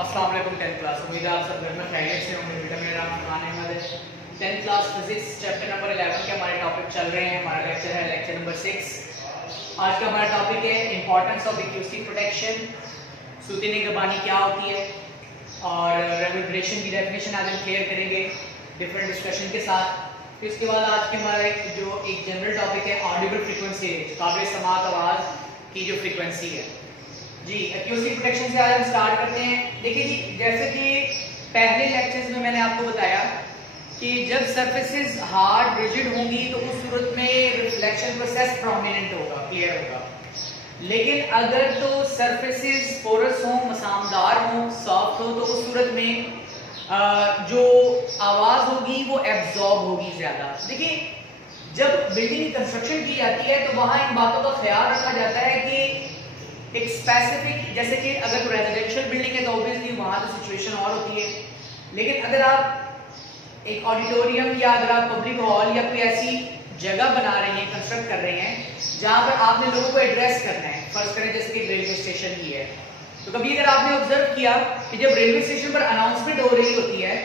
अस्सलाम वालेकुम 10th class. उम्मीद है आप सब घर में खैरियत से होंगे। बेटा मेरा नाम फरमान अहमद है। 10th class physics chapter number 11 के हमारे टॉपिक चल रहे हैं। हमारा लेक्चर है लेक्चर नंबर 6। आज का हमारा टॉपिक है इंपॉर्टेंस ऑफ एक्यूस्टिक प्रोटेक्शन। सूती निगरानी क्या होती है और रेवर्बरेशन की डेफिनेशन आज हम क्लियर करेंगे डिफरेंट डिस्कशन के साथ। फिर उसके बाद आज के हमारा एक जनरल टॉपिक है ऑडिबल फ्रीक्वेंसी, काबिल समात आवाज़ की जो फ्रीक्वेंसी है जी। एक्यूस्टिक प्रोटेक्शन से आज हम स्टार्ट करते हैं। देखिए जी, जैसे कि पहले लेक्चर्स में मैंने आपको बताया कि जब सरफेसेस हार्ड रिजिड होंगी तो उस सूरत में रिफ्लेक्शन प्रोसेस प्रोमिनेंट होगा, क्लियर होगा। लेकिन अगर तो सरफेसेस पोरस हो, मसामदार हो, सॉफ्ट हो, तो उस सूरत में जो आवाज़ होगी वो एब्जॉर्ब होगी ज़्यादा। देखिए, जब बिल्डिंग की कंस्ट्रक्शन की जाती है तो वहाँ इन बातों का ख्याल रखा जाता है कि एक स्पेसिफिक, जैसे कि अगर तो रेजिडेंशियल बिल्डिंग है तो ऑब्वियसली वहाँ तो सिचुएशन और होती है। लेकिन अगर आप एक ऑडिटोरियम या अगर आप पब्लिक हॉल या कोई ऐसी जगह बना रहे हैं, कंस्ट्रक्ट कर रहे हैं जहाँ पर आपने लोगों को एड्रेस करना है, फर्ज करें जैसे कि रेलवे स्टेशन ही है, तो कभी अगर आपने ऑब्जर्व किया कि जब रेलवे स्टेशन पर अनाउंसमेंट हो रही होती है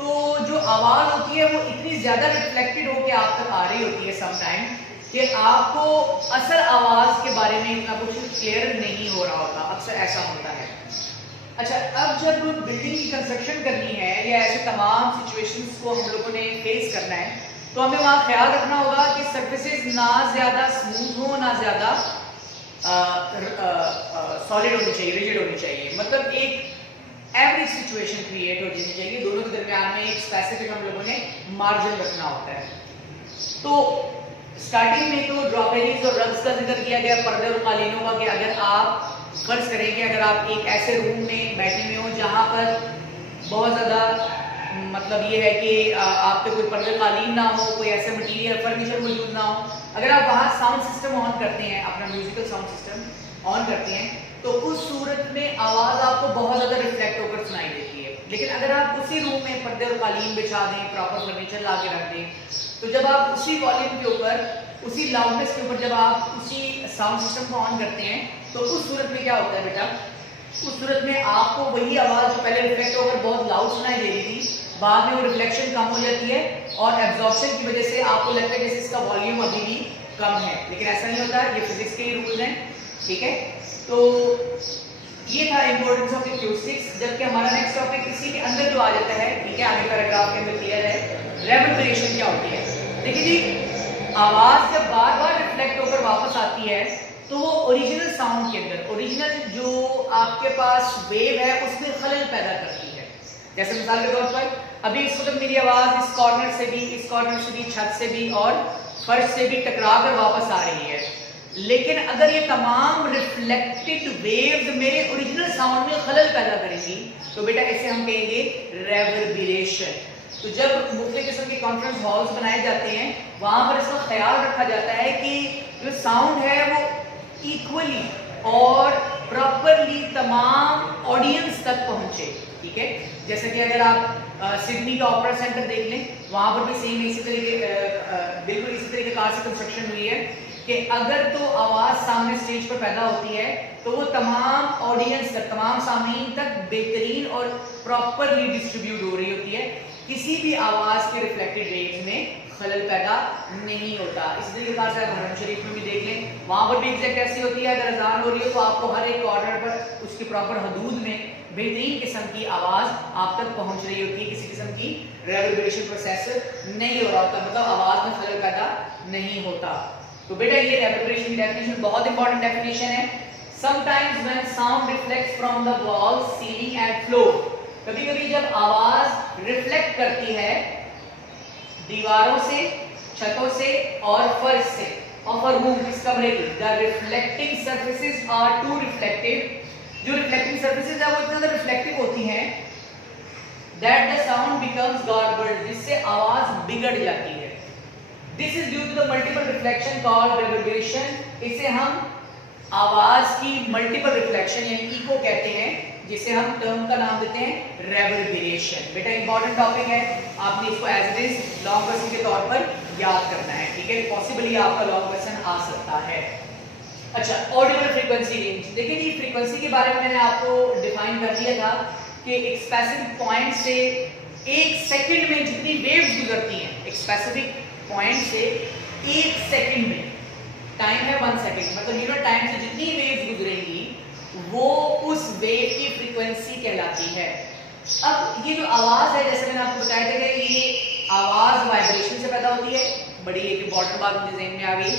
तो जो आवाज़ होती है वो इतनी ज़्यादा रिफ्लेक्टेड होकर आप तक आ रही होती है समटाइम कि आपको असल आवाज़ के बारे में इतना कुछ क्लियर नहीं हो रहा होता। अक्सर ऐसा होता है। अच्छा, अब जब बिल्डिंग की कंस्ट्रक्शन करनी है या ऐसे तमाम सिचुएशंस को हम लोगों ने फेस करना है तो हमें वहाँ ख्याल रखना होगा कि सरफेसेस ना ज़्यादा स्मूथ हो ना ज़्यादा सॉलिड होनी चाहिए, रिजिड होनी चाहिए। मतलब एक एवरेज सिचुएशन क्रिएट हो जानी चाहिए। दोनों के दरमियान में एक स्पेसिफिक हम लोगों ने मार्जिन रखना होता है। तो स्टार्टिंग में तो ड्रॉबेरीज और रग्स का जिक्र किया गया, पर्दे और कालीनों का, कि अगर आप फर्ज करें कि अगर आप एक ऐसे रूम में बैठे हुए हो जहाँ पर बहुत ज़्यादा मतलब ये है कि आप पे कोई पर्दे कालीन ना हो, कोई ऐसा मटीरियल फर्नीचर मौजूद ना हो, अगर आप वहाँ साउंड सिस्टम ऑन करते हैं, अपना म्यूजिकल साउंड सिस्टम ऑन करते हैं तो उस सूरत में आवाज़ आपको बहुत ज़्यादा रिफ्लेक्ट होकर सुनाई देती है। लेकिन अगर आप उसी रूम में पर्दे और कालीन बिछा दें, प्रॉपर फर्नीचर ला के रख दें, तो जब आप उसी वॉल्यूम के ऊपर, उसी लाउडनेस के ऊपर जब आप उसी साउंड सिस्टम को ऑन करते हैं तो उस सूरत में क्या होता है बेटा, उस सूरत में आपको वही आवाज़ जो पहले रिफ्लेक्ट होकर बहुत लाउड सुनाई दे रही थी, बाद में वो रिफ्लेक्शन कम हो जाती है और एब्जॉर्प्शन की वजह से आपको लगता है कि इसका वॉल्यूम अभी भी कम है। लेकिन ऐसा नहीं होता, ये फिजिक्स के ही रूल्स हैं, ठीक है। तो ये था इंपॉर्टेंस ऑफ एक्यूस्टिक्स। जबकि हमारा नेक्स्ट टॉपिक इसी के अंदर जो आ जाता है, ठीक है, आगे पैराग्राफ के अंदर क्लियर है, रेवर्बरेशन क्या होती है। देखिए जी, आवाज़ जब बार बार रिफ्लेक्ट होकर वापस आती है तो वो ओरिजिनल साउंड के अंदर, ओरिजिनल जो आपके पास वेव है उसमें खलल पैदा करती है। जैसे मिसाल के तौर पर अभी इस वक्त मेरी आवाज़ इस कॉर्नर से भी, इस कॉर्नर से भी, छत से भी और फर्श से भी टकरा कर वापस आ रही है। लेकिन अगर ये तमाम रिफ्लेक्टेड वेव्स मेरे ओरिजिनल साउंड में खलल पैदा करेंगी तो बेटा इसे हम कहेंगे रेवर्बरेशन। तो जब मुख्तलिफ किस्म के कॉन्फ्रेंस हॉल्स बनाए जाते हैं वहाँ पर इसका ख्याल रखा जाता है कि जो साउंड है वो इक्वली और प्रॉपरली तमाम ऑडियंस तक पहुँचे, ठीक है। जैसे कि अगर आप सिडनी का ऑपरा सेंटर देख लें, वहाँ पर भी सेम इसी तरीके बिल्कुल इसी तरीके कार से कंस्ट्रक्शन हुई है कि अगर तो आवाज़ सामने स्टेज पर पैदा होती है तो वो तमाम ऑडियंस तक, तमाम सामीन तक बेहतरीन और प्रॉपरली डिस्ट्रीब्यूट हो रही होती है। किसी भी आवाज़ के रिफ्लेक्टेड रेव्स में खलल पैदा नहीं होता। इसी तरीके से आप हरम शरीफ में भी देख लें, वहाँ पर भी एग्जैक्ट ऐसी होती है। अगर अजान हो रही हो तो आपको हर एक कॉर्नर पर उसके प्रॉपर हदूद में बेहतरीन किस्म की आवाज़ आप तक पहुँच रही होती है। किसी किस्म की रेवर्बरेशन प्रोसेस नहीं हो रहा होता, मतलब आवाज़ में खलल पैदा नहीं होता। तो बेटा ये रेवर्बरेशन की डेफिनेशन बहुत इंपॉर्टेंट डेफिनेशन है। Sometimes when sound reflects from the wall, ceiling and floor, कभी कभी जब आवाज़ रिफ्लेक्ट करती है दीवारों से, छतों से और फर्श से ऑफ अ रूम, इस कमरे की, the reflecting surfaces are too reflective, जो रिफ्लेक्टिंग सरफेसेस है वो इतनी ज्यादा रिफ्लेक्टिव होती हैं that the sound becomes garbled, जिससे आवाज बिगड़ जाती है। This is due to the multiple reflection called reverberation. इसे हम आवाज की मल्टीपल रिफ्लेक्शन यानी इको कहते हैं, जिसे हम टर्म का नाम देते हैं रेवर्बरेशन। बेटा इंपॉर्टेंट टॉपिक है, आपने इसको as it is long question के तौर पर याद करना है, ठीक है। पॉसिबली आपका लॉन्ग क्वेश्चन आ सकता है। अच्छा, ऑडिबल फ्रीक्वेंसी रेंज। देखिए जी, फ्रीक्वेंसी के बारे में मैंने आपको डिफाइन कर दिया था कि एक स्पेसिफिक पॉइंट से एक सेकंड में जितनी वेव्स गुजरती हैं, एक स्पेसिफिक पॉइंट से एक सेकंड में, टाइम है 1 सेकंड, मतलब यूनिट टाइम से जितनी वेव्स गुजरेंगी वो उस वेव की फ्रीक्वेंसी कहलाती है। अब ये जो आवाज है, जैसे मैंने आपको बताया था कि ये आवाज वाइब्रेशन से पैदा होती है, बड़ी एक इंपॉर्टेंट बात मुझे ज़हन में आ गई,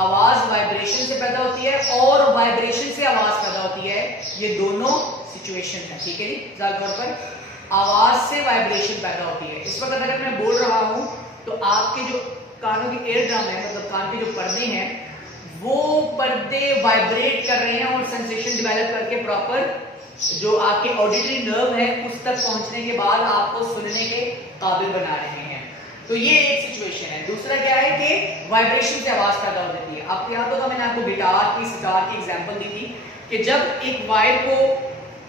आवाज वाइब्रेशन से पैदा होती है और वाइब्रेशन से आवाज पैदा होती है, ये दोनों सिचुएशन है, ठीक है जी। मिसाल तौर पर आवाज से वाइब्रेशन पैदा होती है। इस वक्त अगर मैं बोल रहा हूं तो आपके जो कानों के एयर ड्रम है, मतलब कान के जो पर्दे हैं, वो पर्दे वाइब्रेट कर रहे हैं और सेंसेशन डेवलप करके प्रॉपर जो आपके ऑडिटरी नर्व है उस तक पहुंचने के बाद आपको सुनने के काबिल बना रहे हैं। तो ये एक सिचुएशन है। दूसरा क्या है कि वाइब्रेशन से आवाज पैदा हो जाती है। आपको याद होगा मैंने आपको गिटार की, सितार की एग्जांपल दी थी कि जब एक वायर को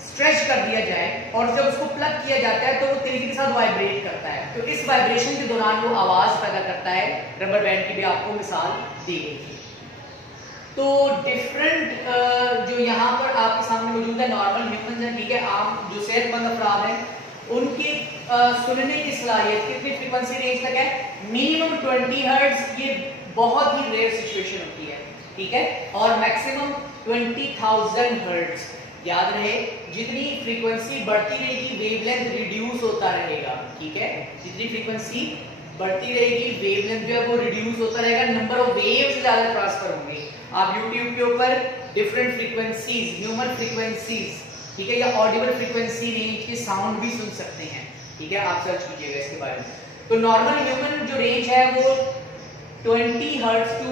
स्ट्रेच कर दिया जाए और जब उसको प्लग किया जाता है तो वो तेजी के साथ वाइब्रेट करता है, तो इस वाइब्रेशन के दौरान वो आवाज पैदा करता है। रबर बैंड की भी आपको मिसाल दी गई थी। तो डिफरेंट जो यहाँ पर आपके सामने मौजूद है नॉर्मल ह्यूमन हैं, ठीक है, आम जो सेहतमंद अफराद हैं, उनकी सुनने की सलाहियत कितनी फ्रीक्वेंसी रेंज तक है? मिनिमम 20 हर्ट्ज, ये बहुत ही रेयर सिचुएशन होती है, ठीक है, और मैक्सिमम 20,000 हर्ट्ज। याद रहे, जितनी फ्रीक्वेंसी बढ़ती रहेगी वेवलेंथ रिड्यूस होता रहेगा, ठीक है, जितनी फ्रीक्वेंसी बढ़ती रहेगी वेवलेंथ जो है वो रिड्यूस होता रहेगा, नंबर ऑफ वेव्स ज्यादा ट्रांसफर होंगे। आप YouTube के ऊपर डिफरेंट फ्रीक्वेंसीज, ह्यूमन फ्रीक्वेंसीज, ठीक है, या ऑडिबल फ्रीक्वेंसी रेंज के साउंड भी सुन सकते हैं, ठीक है, आप सर्च कीजिएगा इसके बारे में। तो नॉर्मल ह्यूमन जो रेंज है वो 20 हर्ट्ज टू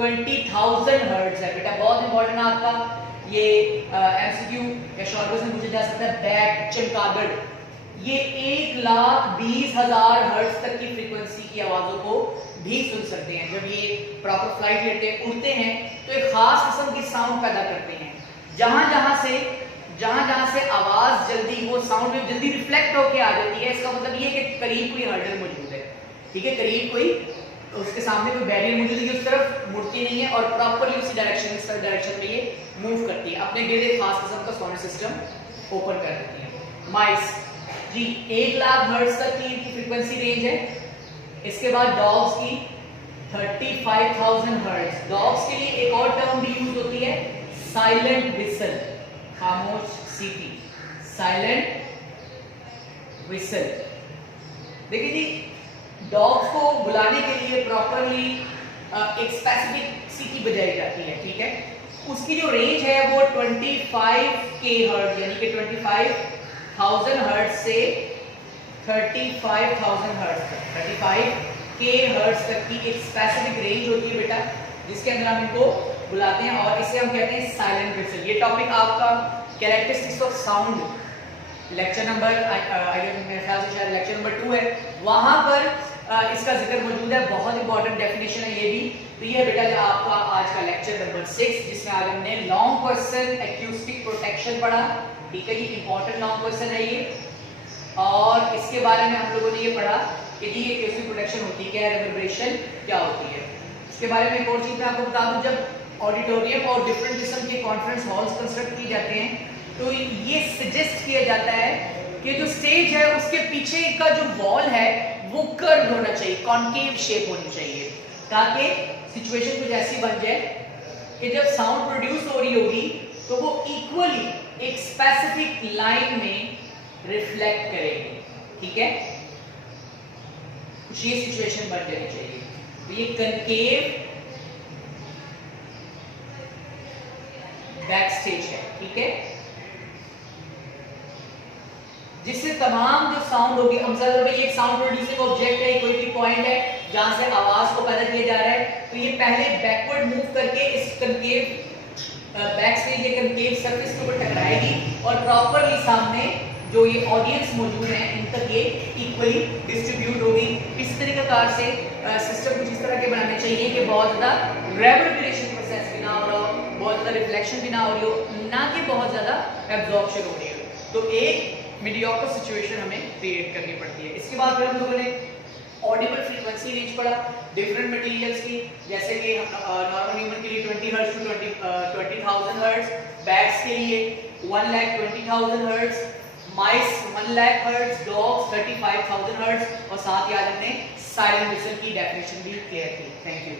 20,000 हर्ट्ज है। बेटा बहुत इंपॉर्टेंट है आपका ये एमसीक्यू या शॉर्ट में पूछा जा सकता है। बैट, चमगादड़, ये 1,20,000 हर्ट्ज तक की फ्रीक्वेंसी की आवाजों को भी सुन सकते हैं। जब ये प्रॉपर फ्लाइट लेते हैं, उड़ते हैं, तो एक खास किस्म की साउंड पैदा करते हैं। जहां जहां से आवाज जल्दी, वो साउंड में जल्दी रिफ्लेक्ट होके आ जाती है, इसका मतलब ये है कि करीब कोई हर्डल मौजूद है, ठीक है, करीब कोई उसके सामने कोई बैरियर मौजूद है, उस तरफ मुड़ती नहीं है और प्रॉपरली उसी डायरेक्शन, इस डायरेक्शन में ये मूव करती है, अपने गिर्द एक खास किस्म का साउंड सिस्टम ओपन कर देती है। माइस जी 1,00,000 हर्ट्ज तक की फ्रीक्वेंसी रेंज है। इसके बाद डॉग्स की 35,000 हर्ट्ज। डॉग्स के लिए एक और टर्म भी यूज होती है, साइलेंट विसल, खामोश सीटी, साइलेंट विसल। देखिए जी, डॉग्स को बुलाने के लिए प्रॉपरली एक स्पेसिफिक सीटी बजाई जाती है, ठीक है, उसकी जो रेंज है वो 25K हर्ट्ज, यानी कि 25,000 हर्ट्ज से 35,000 हर्ट्ज तक, 35K हर्ट्ज तक की एक स्पेसिफिक रेंज होती है बेटा, जिसके अंदर हम इनको बुलाते हैं और इसे हम कहते हैं साइलेंट विसल। ये टॉपिक आपका characteristics of sound lecture number मेरे ख्याल से शायद लेक्चर नंबर 2 है, वहां पर इसका जिक्र मौजूद है। बहुत इंपॉर्टेंट डेफिनेशन है ये भी। तो ये बेटा जो आपका आज का लेक्चर नंबर 6, जिसमें आज हमने लॉन्ग क्वेश्चन एक्यूस्टिक प्रोटेक्शन पढ़ा, ठीक है, ये इंपॉर्टेंट लॉन्ग क्वेश्चन है ये, और इसके बारे में हम लोगों ने ये पढ़ा कि जी एक्यूस्टिक प्रोटेक्शन होती क्या है, रिवर्बरेशन क्या होती है। इसके बारे में एक और चीज मैं आपको बता दूं, जब ऑडिटोरियम और डिफरेंट किस्म के कॉन्फ्रेंस हॉल्स कंस्ट्रक्ट किए जाते हैं तो ये सजेस्ट किया जाता है कि जो स्टेज है उसके पीछे का जो वॉल है वो कर्व होना चाहिए, कॉन्केव शेप होनी चाहिए, ताकि सिचुएशन कुछ ऐसी बन जाए कि जब साउंड प्रोड्यूस हो रही होगी तो वो इक्वली एक स्पेसिफिक लाइन में रिफ्लेक्ट करेगी, ठीक है, कुछ ये सिचुएशन बन जानी चाहिए। तो ये कनकेव बैक स्टेज है, ठीक है, जिससे तमाम जो साउंड होगी, हम समझ भाई एक साउंड प्रोड्यूसिंग ऑब्जेक्ट है, कोई भी पॉइंट है जहां से आवाज को पैदा किया जा रहा है, तो ये पहले बैकवर्ड मूव करके इस कनकेव बैक स्टेज या कनकेव सरफेस के ऊपर टकराएगी और प्रॉपरली सामने जो ये ऑडियंस मौजूद है इन तक ये इक्वली डिस्ट्रीब्यूट होगी। इस तरीके से सिस्टम कुछ इस तरह के बनाने चाहिए कि बहुत ज्यादा रेवर्बरेशन प्रोसेस भी ना हो रहा हो, बहुत ज्यादा रिफ्लेक्शन भी ना हो रही हो, ना कि बहुत ज्यादा एब्जॉर्प्शन हो रही हो। तो एक मीडियोकर सिचुएशन हमें क्रिएट करनी पड़ती है। इसके बाद फिर हम लोगों ने ऑडिबल फ्रीक्वेंसी रेंज पढ़ा डिफरेंट मटेरियल्स की, जैसे कि हम नॉर्मल ह्यूमन के लिए 20 हर्ट्ज टू 20,000 हर्ट्ज, बैट्स के लिए 1,20,000 हर्ट्ज, माइस 1 लाख हर्ट्ज, डॉग्स 35,000 हर्ट्ज और साथ ही आज हमने साइलेंट विसल की डेफिनेशन भी क्लियर की। Thank you.